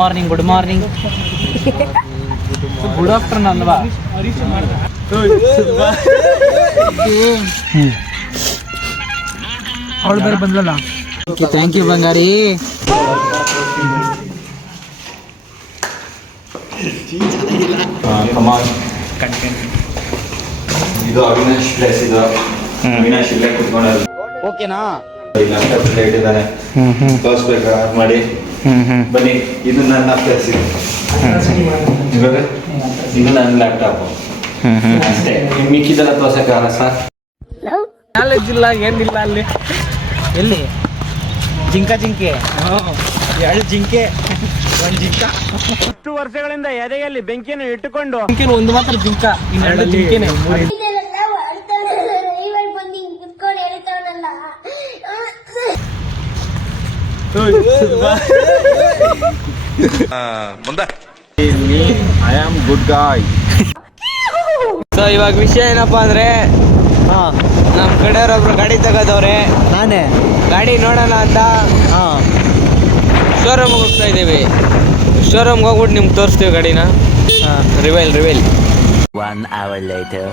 Morning good morning good afternoon ಅಲ್ವಾ? ಅವಳು ಬೇರೆ ಬಂದ್ಲಲ್ಲ. ಥ್ಯಾಂಕ್ ಯು ಬಂಗಾರಿ. ಇದು ಅವಿನಾಶ್ ಪ್ಲೇಸ್. ಇದು ಅವಿನಾಶ್ ಇಲ್ಲೇ ಕುತ್ಕೊಂಡಲ್ಲ. ಓಕೆನಾ? ಲ್ಯಾಪ್ಟಾಪ್ ಇಲ್ಲೇ ಇಟ್ಟಿದ್ದಾನೆ. ತೋರಿಸ್ಬೇಕಾ ಮಾಡಿ ಬನ್ನಿ. ಇದು ನನ್ನ ಪ್ಲೇಸ್. ಇದು ನನ್ನ ಲ್ಯಾಪ್ಟಾಪ್ ಅಷ್ಟೇ. ಮಿಕ್ಕಿದೆಲ್ಲ ತೋರ್ಸಕ್ಕಾಗಲ್ಲ ಸರ್. ನಾಲೆಜ್ ಇಲ್ಲ ಏನಿಲ್ಲ ಅಲ್ಲಿ. ಎಲ್ಲಿ ಜಿಂಕೆ 2 ಜಿಂಕೆ 1 ಜಿಂಕ. 10 ವರ್ಷಗಳಿಂದ ಎದೆಯಲ್ಲಿ ಬೆಂಕಿಯನ್ನು ಇಟ್ಟುಕೊಂಡು ಒಂದು ಮಾತ್ರ ಜಿಂಕ, ಇನ್ನೆರಡು ಜಿಂಕೆನೆ. I am good guy. So ಇವಾಗ ವಿಷಯ ಏನಪ್ಪಾ ಅಂದ್ರೆ, ನಮ್ಮ ಕಡೆಯವ್ರೊಬ್ರು ಗಾಡಿ ತಗೋದವ್ರೆ. ನಾನೇ ಗಾಡಿ ನೋಡೋಣ ಅಂತ ಶೋರೂಮ್ಗೆ ಹೋಗ್ತಾ ಇದ್ದೀವಿ. ಶೋರೂಮ್ಗೆ ಹೋಗ್ಬಿಟ್ಟು ನಿಮ್ಗೆ ತೋರಿಸ್ತೀವಿ ಗಾಡಿನ. ರಿವೈಲ್ 1 hour later.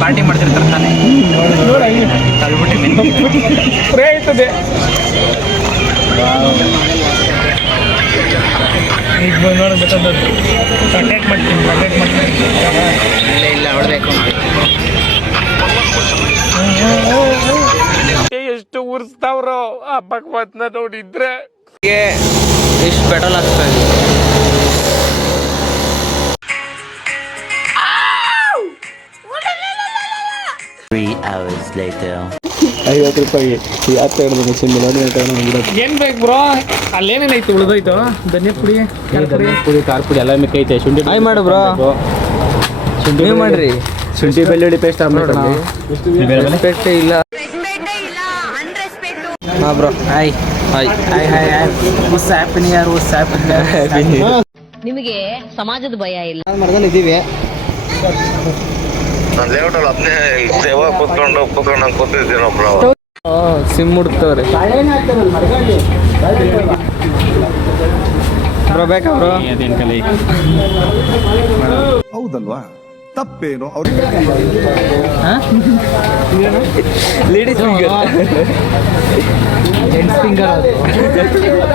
ಪಾರ್ಟಿ ಮಾಡ್ತಿರ್ತಾರೆ ತಾನೆ. ಸ್ಪ್ರೇ ಆಯ್ತದೆ. ಈಗ ನೋಡಿ ಗೊತ್ತದ್ದು ಕಂಟೆಕ್ಟ್ ಮಾಡ್ತೀನಿ. ಇಲ್ಲ ಹೊಡ್ಬೇಕು. ಎಷ್ಟು ಉರ್ಸ್ತಾವ್ರೋ ಆ ಭಗವತ್ನ ನೋಡಿದ್ರೆ. ಎಷ್ಟು ಪೆಟ್ರೋಲ್ ಹಾಕ್ತಾ ಇದೆ. 3 hours later. 50 ರೂಪಾಯಿ ಏನ್ ಬೇಕು ಬ್ರೋ? ಅಲ್ಲೇನೇನೈತಿ ಉಳಿದೋಯ್ತು? ಧನಿಯಾ ಪುಡಿ, ಖಾರ ಪುಡಿ ಎಲ್ಲ ಮಿಕ್ಕೈತೆ. ಶುಂಠಿ ಹಾಯ್ ಮಾಡು ಬ್ರೋ. ನೀವು ಮಾಡ್ರಿ. ಶುಂಠಿ ಬೆಳ್ಳುಳ್ಳಿ ಪೇಸ್ಟ್ ಪೇಸ್ಟ್ ಇಲ್ಲ. ಹಾಂ bro. Hi hi hi hi hi. ನಿಮಗೆ ಸಮಾಜದ ಭಯ ಇಲ್ಲ. ಮಾಡ್ಕೊಂಡು ಇದ್ದೀವಿ. ಸಿಮ್ ಮುಡ್ತವ್ರೆ ಬ್ರೋ. ಬೇಕಾ ಬ್ರೋ? ಹೌದಲ್ವಾ? ತಪ್ಪೇನು? Ladies finger. Gents finger.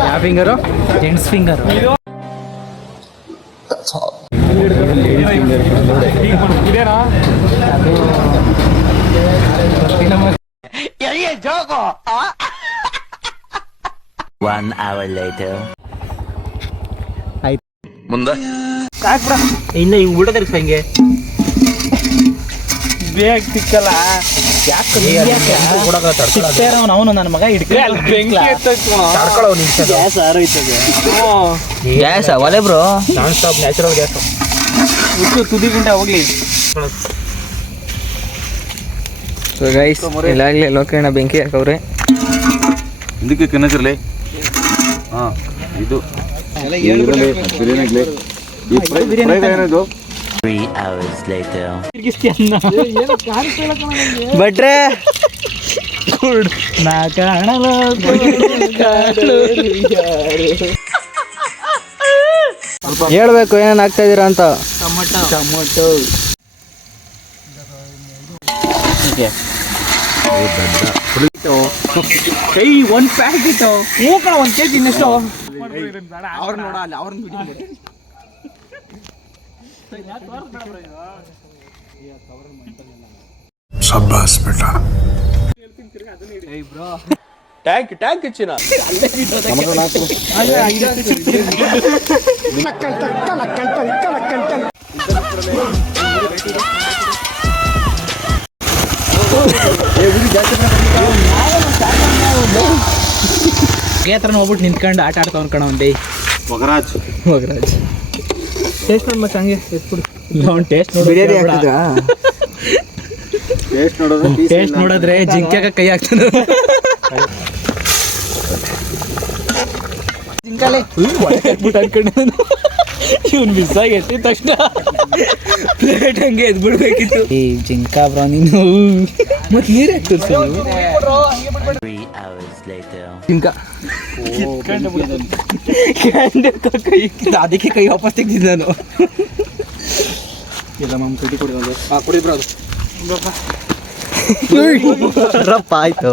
ಯಾವ ಫಿಂಗರು? Gents finger. ಇದೇನಾ? ಅದು 1 hour later. ಮುಂದೆ ಇನ್ನ ಈಗ ಬಿಡೋದ್ರಿ ಸಂಗೆ ಬೇಗ ಸಿಕ್ಕಲ್ಲ. ಅವನು ನನ್ನ ಮಗ ಗ್ಯಾಸ್ ಒಲೆ bro. Non stop natural gas. ತುದಿ ಗುಂಡ ಹೋಗ್ಲಿ. ಸೊ ಗೈಸ್, ಇಲ್ಲಾಗಲೇ ಲೋಕಣ್ಣ ಬೆಂಕಿ ಹಾಕವ್ರೆ. ಇದಕ್ಕೆ ಕನಕರ್ಲಿ. ಹಾಂ, ಇದು ಏನದು? 3 hours later. ಬಟ್ರೆ ನಾ ಕಾಣಲು ಹೇಳ್ಬೇಕು ಏನೇನು ಆಗ್ತಾ ಇದೀರಾ ಅಂತ. ಟೊಮೊಟೊ ಕೈ 1 ಪ್ಯಾಕೆಟ್. ಹ್ಞೂ ಕಣ, 1 kg ಇನ್ನೆಷ್ಟು? ಅವ್ರು ನೋಡ ಅಲ್ಲಿ ಅವ್ರನ್ನ ಶಬ್ಬಾಸ್ ಬೇಟಾ. ಟ್ಯಾಂಕ್ ಹೆಚ್ಚಿನ ಹತ್ರ ಹೋಗ್ಬಿಟ್ಟು ನಿಂತ್ಕೊಂಡು ಆಟ ಆಡ್ತಾವ್ ಕಣ ಒಂದೇ. ಮೊಗರಾಜ್ ಟೇಸ್ಟ್ ನೋಡಿ ಮತ್ತೆ ಹಂಗೆ ಎಸ್ಬಿಡು. ಟೇಸ್ಟ್ ಟೇಸ್ಟ್ ನೋಡಿದ್ರೆ ಜಿಂಕ್ಯಾಗ ಕೈ ಹಾಕ್ತಾನೆ. ಇವ್ನು ಮಿಸ್ ಆಗೈತಿ ತಕ್ಷಣ ಪ್ಲೇಟ್ ಹಂಗೆ ಎದ್ಬಿಡ್ಬೇಕಿತ್ತು. ಏ ಜಿಂಕ ಬ್ರೋ ನೀನು ಮತ್ತೆ ನೀರು ಹಾಕ್ತೀರಿ 3 hours later. ಅದಕ್ಕೆ ಕೈ ವಾಪಸ್ ತೆಗ್ದಿದ್ದೆ ನಾನು. ಇಲ್ಲ ಮಮ್ಮ ಕಟ್ಟಿ ಕೊಡೋದು ಕೊಡಿ ಬ್ರೋ ಅದು ರಪ್ಪ ಆಯ್ತು.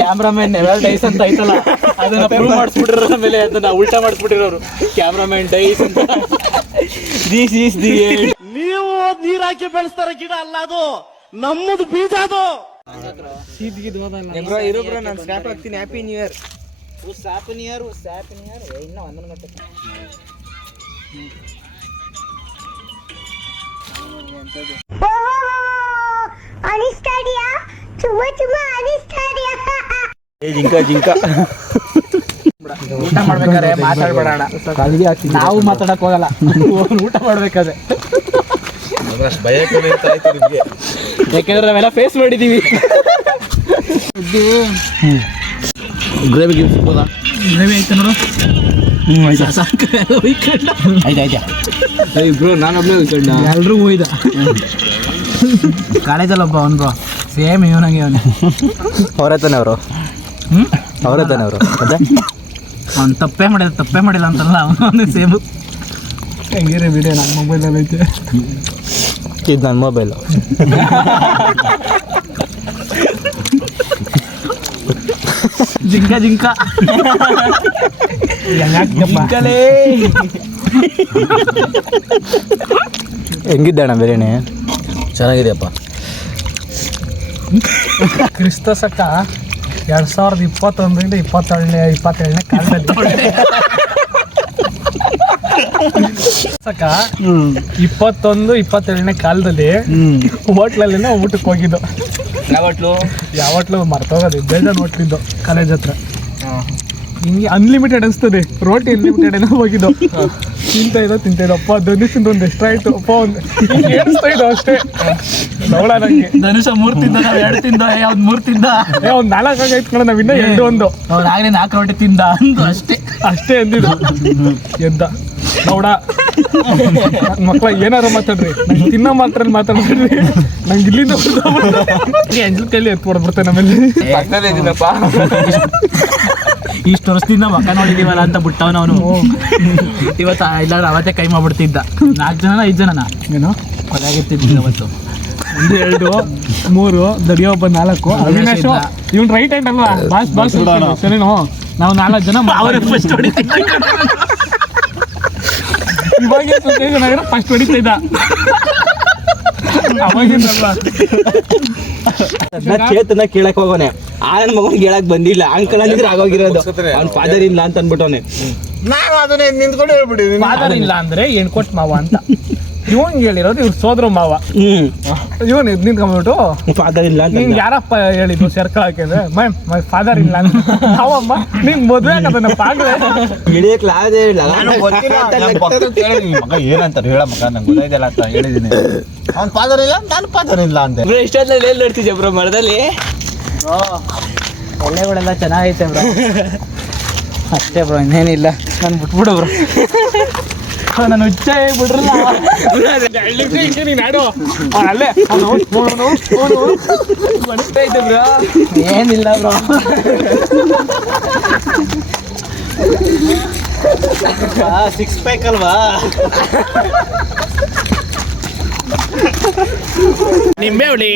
ಕ್ಯಾಮ್ರಾಮನ್ ನೆವರ್ ಡೈಸ್ ಅಂತ ಐತಲ್ಲ ಅದನ್ನ ಪ್ರೂವ್ ಮಾಡಿಸ್ಬಿಟ್ರ ಆಮೇಲೆ ಅದನ್ನ ಉಲ್ಟಾ ಮಾಡಿಸ್ಬಿಟ್ಟಿರೋರು ಕ್ಯಾಮ್ರಾಮನ್ ಡೈಸ್ ಅಂತ. ದಿಸ್ ಈಸ್ ದಿ ನೀವು ನೀರ್ ಹಾಕಿ ಬೆಳೆಸ್ತಾರ ಗಿಡ ಅಲ್ಲ ಅದು, ನಮ್ಮದು ಬೀಜ ಅದು. ಬ್ರೋ ಇರು ಬ್ರೋ, ನಾನು ಸ್ನ್ಯಾಪ್ ಹಾಕ್ತೀನಿ. Happy new year. ಇನ್ನೂ 11 ಗಂಟೆ ಜಿಂಕ ಊಟ ಮಾಡ್ಬೇಕಾದ್ರೆ ಮಾತಾಡ್ಬೇಡ, ನಾವು ಮಾತಾಡಕ್ ಹೋಗಲ್ಲ. ಊಟ ಮಾಡ್ಬೇಕಾದ್ರೆ ಭಯ ಕಮ್ಮಿ ಅಂತ ಆಯ್ತು ನಿಮ್ಗೆ. ಯಾಕೆಂದ್ರೆ ನಾವೆಲ್ಲ ಫೇಸ್ ಮಾಡಿದೀವಿ. ಗ್ರೇವಿ ಗಿಫ್ಟ್ ಸಿಗ್ಬೋದಾ? ಗ್ರೇವಿ ಐತೆ ನೋಡು. ಆಯ್ತಾ ಬ್ರೋ, ನಾನೊಬ್ಬನೇ ಉಳ್ಕೊಂಡ. ಎಲ್ರೂ ಹೋಯ್ದ ಕಾಲೇಜಲ್ಲಿ ಒಬ್ಬ ಅವ್ನು ಬ್ರೋ ಸೇಮ್ ಇವನಾಗೆ ಅವನು. ಅವರೇ ತಾನೆ ಅವರು. ಅವರೇ ತಾನೆ ಅವರು. ಅದೇ ಅವ್ನು ತಪ್ಪೇ ಮಾಡಿಲ್ಲ ಅಂತಲ್ಲ ಅವನು ಸೇಮು. ಹೆಂಗಿರ ವಿಡಿಯೋ ನನ್ನ ಮೊಬೈಲಲ್ಲಿ ಐತೆ. ಇದು ನನ್ನ ಮೊಬೈಲು. ಜಿಂಕ ಹೆಂಗಿದ್ದೆ ಅಣ್ಣ ಬಿರಿಯಾನಿ? ಚೆನ್ನಾಗಿದೆಯಪ್ಪ. ಕ್ರಿಸ್ತ ಶಕ 2021ರಿಂದ 22ನೇ ಕಾಲದಲ್ಲಿ ಸಕ 21-22ನೇ ಕಾಲದಲ್ಲಿ ಹೋಟ್ಲಲ್ಲಿ ನಾವು ಊಟಕ್ಕೆ ಹೋಗಿದ್ದು. ಯಾವಟ್ಲು ಮರ್ತೋಗೋದು ಬೇಜಾನ್ ಹೋಟ್ಲಿದ್ದು ಕಾಲೇಜ್ ಹತ್ರ. ಹಿಂಗೆ ಅನ್ಲಿಮಿಟೆಡ್ ಅನಿಸ್ತದೆ, ರೋಟಿ ಅನ್ಲಿಮಿಟೆಡ್ ಏನೋ ಹೋಗಿದ್ದು. ತಿಂತಾ ಇದ್ದೋ ಅಪ್ಪ ಧನುಷಿಂದ ಒಂದು ಎಕ್ಸ್ಟ್ರಾ ಆಯ್ತು ಅಪ್ಪ, ಒಂದು ಏನಿಸ್ತಾ ಇದ್ದೋ ಅಷ್ಟೇ. ನೋಡ ನಂಗೆ ಧನುಷ 3 ತಿಂದ, ನಾವು 2 ತಿಂದ, ಯಾವ್ದು 3 ತಿಂದ, ಒಂದು 4 ಆಗೈತೆ ಕಣ, ನಾವು ಇನ್ನೂ 2 ಅವ್ರು ಆಗಲೇ 4 ರೋಟಿ ತಿಂದ ಅಂದು ಅಷ್ಟೇ ಅಂದಿದ್ದು. ಎದ್ದ ನೋಡ ಮಕ್ಕಳ ಏನಾರು ಮಾತಾಡ್ರಿ, ನಂಗೆ ತಿನ್ನೋ ಮಾತ್ರ ಮಾತಾಡ್ಬಿಡ್ರಿ, ನಂಗೆ ಇಲ್ಲಿಂದ ಎಂಜಲ್ ಕೈಲಿ ಎತ್ಕೊಡ್ಬಿಡ್ತೇನೆ. ನಮ್ಮಲ್ಲಿ ಇಷ್ಟು ವರ್ಷದಿಂದ ಮಕ್ಕ ನೋಡಿದೀವಲ್ಲ ಅಂತ ಬಿಟ್ಟವನ ಅವನು. ಇವತ್ತು ಇಲ್ಲಾದ್ರೆ ಅವತ್ತೇ ಕೈ ಮಾಡ್ಬಿಡ್ತಿದ್ದ. 4 ಜನ 5 ಜನನ ಏನು ಕೊಲೆಯಾಗಿರ್ತಿದ್ವಿ ಅವತ್ತು. 1 2 3 ದಡಿಯೋ ಒಬ್ಬ 4 ಅವಿನಾಶ್ ಇವ್ನು ರೈಟ್ ಹ್ಯಾಂಡ್ ಅಲ್ವಾ ಬಾಸ್ ಸರಿನೋ. ನಾವು 4 ಜನ ಫಸ್ಟ್ ಹೊಡಿತಿದ್ದ. ಇವಾಗ ಫಸ್ಟ್ ಹೊಡಿತಾ ಇದ್ದ ಅವಾಗಿಂದಲ್ವಾ. ಚೇತನ ಕೇಳಕ್ ಹೋಗೋನೆ, ಆ ನನ್ನ ಮಗನಿಗೆ ಹೇಳಕ್ ಬಂದಿಲ್ಲ. ಅಂಕಲ್ ಅಂದಿದ್ರೆ ಆಗೋಗಿರೋದು. ಅವ್ನ ಫಾದರ್ ಇಲ್ಲ ಅಂತ ಅನ್ಬಿಟ್ಟವನೆ. ನಾನು ಅದನ್ನೇ ನಿಂತ್ಕೊಂಡು ಹೇಳ್ಬಿಟ್ಟಿದ್ದೀನಿ. ಫಾದರ್ ಇಲ್ಲ ಅಂದ್ರೆ ಏನ್ ಕೊಟ್ ಮಾವ ಅಂತ ಇವನ್ ಹೇಳಿರೋದು. ಇವ್ರು ಸೋದ್ರ ಮಾವ. ಇವನ್ ನಿಂತ್ಕೊಂಡ್ಬಿಟ್ಟು ಫಾದರ್ ಇಲ್ಲ ಅಂತ ನಿಂಗೆ ಯಾರಪ್ಪ ಹೇಳಿದ್ರು ಸೇರ್ಕೊಳಕ್ಕೆ ಅಂದ್ರೆ ಮೈ ಫಾದರ್ ಇಲ್ಲ ಅಂತ. ಅವಮ್ಮ ನಿಂಗೆ ಮದ್ವೆ ಆಗದನ್ನ ಪಾಗ್ರೆ ಹಿಡಿಯಕ್ಲಾಗದೆ ಇಲ್ಲ. ಮಗ ಏನಂತಾರೆ ಹೇಳ ಮಗ, ನಂಗೆ ಗೊತ್ತಾಯ್ತಲ್ಲ ಅಂತ ಹೇಳಿದ್ದೀನಿ. ಅವ್ನ ಫಾದರ್ ಇಲ್ಲ, ನಾನು ಫಾದರ್ ಇಲ್ಲ ಅಂದೆ. ಇಷ್ಟೊತ್ತಲ್ಲಿ ಎಲ್ಲಿ ನೋಡ್ತಿದ್ದೆ ಬ್ರೋ ಮರದಲ್ಲಿ? ಒಳ್ಳೆಗಳೆಲ್ಲ ಚೆನ್ನಾಗೈತೆ ಬ್ರೋ. ಅಷ್ಟೇ ಬ್ರೋ, ಇನ್ನೇನಿಲ್ಲ. ನಾನು ಬಿಟ್ಬಿಡು ಬ್ರೋ, ನಾನು ಹುಚ್ಚ ಬಿಡ್ರಲ್ಲ. ನೀನು ಆಡು ಅಲ್ಲೇ ಬಣಿಸ್ತೈತೆ ಬ್ರೋ. ಏನಿಲ್ಲ ಬ್ರೋ, ಸಿಕ್ಸ್ ಪ್ಯಾಕ್ ಅಲ್ವಾ? ನಿಂಬೆ ಹುಳಿ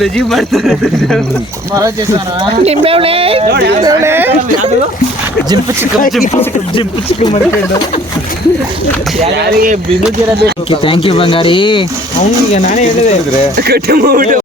ಲಜಿ ಮಾಡ್ತಾರೆ. ನಿಂಬೆ ಹುಳಿ ಜಿಂಪು ಚಿಕ್ಕ ಮಾಡ್ಕೊಂಡು ಯಾರಿಗೆ ಬಿಡುದಿರಬೇಕು. ಥ್ಯಾಂಕ್ ಯು ಬಂಗಾರಿ. ಅವನಿಗೆ ನಾನೇ ಹೇಳಿದೆ